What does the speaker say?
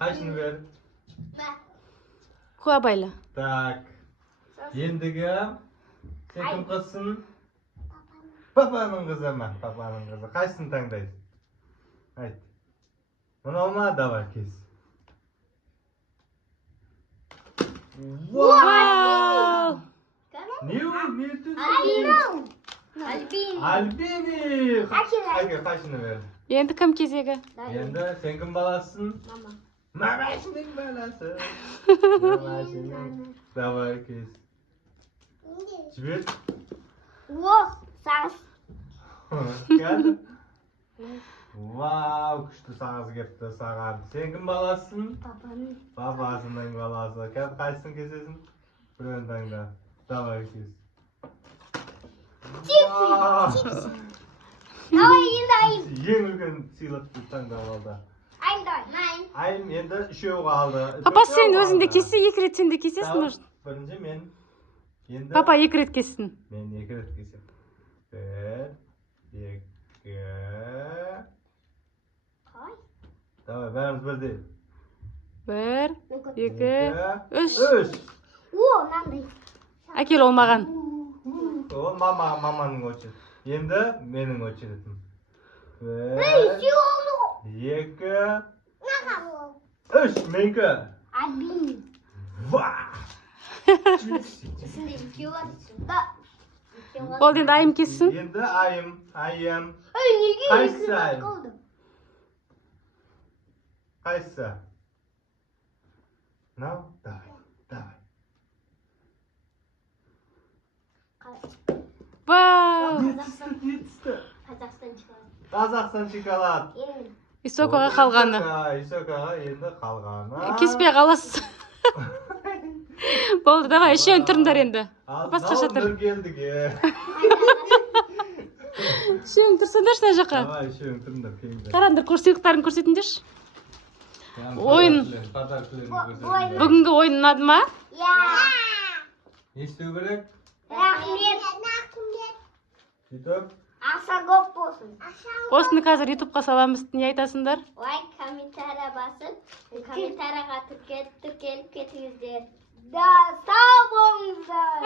Қайсыны бер? Куа байла. Так. Ендігі сен кім қызсың? Папаның қызы ма? Папаның қызы. Қайсыны таңдайсың? Айт. Мынау ма? Давай кес. Вау! Не ол? Не түзі? Альбини. Альбини. Әке, қайсыны бер? Енді кім кезегі? Енді сен кім баласың? Мама. Мамасының баласы. Мамасының. Давай кес. Жібер. О, сағыз. Geldi. Vau, күшті сағыз кепті саған. Сен кім баласың? Папаның. Babasının balası. Gel kaçsın kesesin. Buraya tangda. Давай kes. Чипсы. Давай енді айым. Ең үлкен сыйлықты таңдап алды. Айым давай. Айым. Айым енді үшеу қалды. Папа сен өзінде кессе, екі рет сен де кесесің, может? Бірінші мен. Енді Папа екі рет кессін. мен екі рет кесем. Bir, iki. Қалай? Давай, бәріміз бірдей. Бір, екі, үш. Үш. О, мынандай. Әкел ол маған. Ол маманың очереті. Енді менің очеретім. Bir, Үшеу oldu. екі, Ne kadar? үш. Менікі. Альбини. Ва! İçinde üçeу var içinde. Üçeу var. Ол енді айым кессін. Енді айым. Ay, неге Қайсы екі айым? kaldı? Қайсы? Мынау? Давай. Вау! Не түсті? Қазақстан çıkardı. Қазақстан шоколад. Yemin. Исокаға қалғаны. Исокаға енді қалғаны. Кеспей қаласыз. Болды, давай, үшеуін тұрыңдар енді. Басқаша тұр. Нұр келдік. Үшеуін тұрсыңдаршы мына жаққа. Давай, үшеуің тұрыңдар. келіңдер. Қараңдар, сыйлықтарын көрсетіңдерші. Ойын. Бүгінгі ойын ұнады ма? Ya. Не істеу керек? Рахмет. Сөйтіп. Аса көп болсын. Осыны қазір ютубқа саламыз, не айтасыңдар? Лайк, комментария басып, комментарияға тіркеліп кетіңіздер. Да, сау болыңыздар.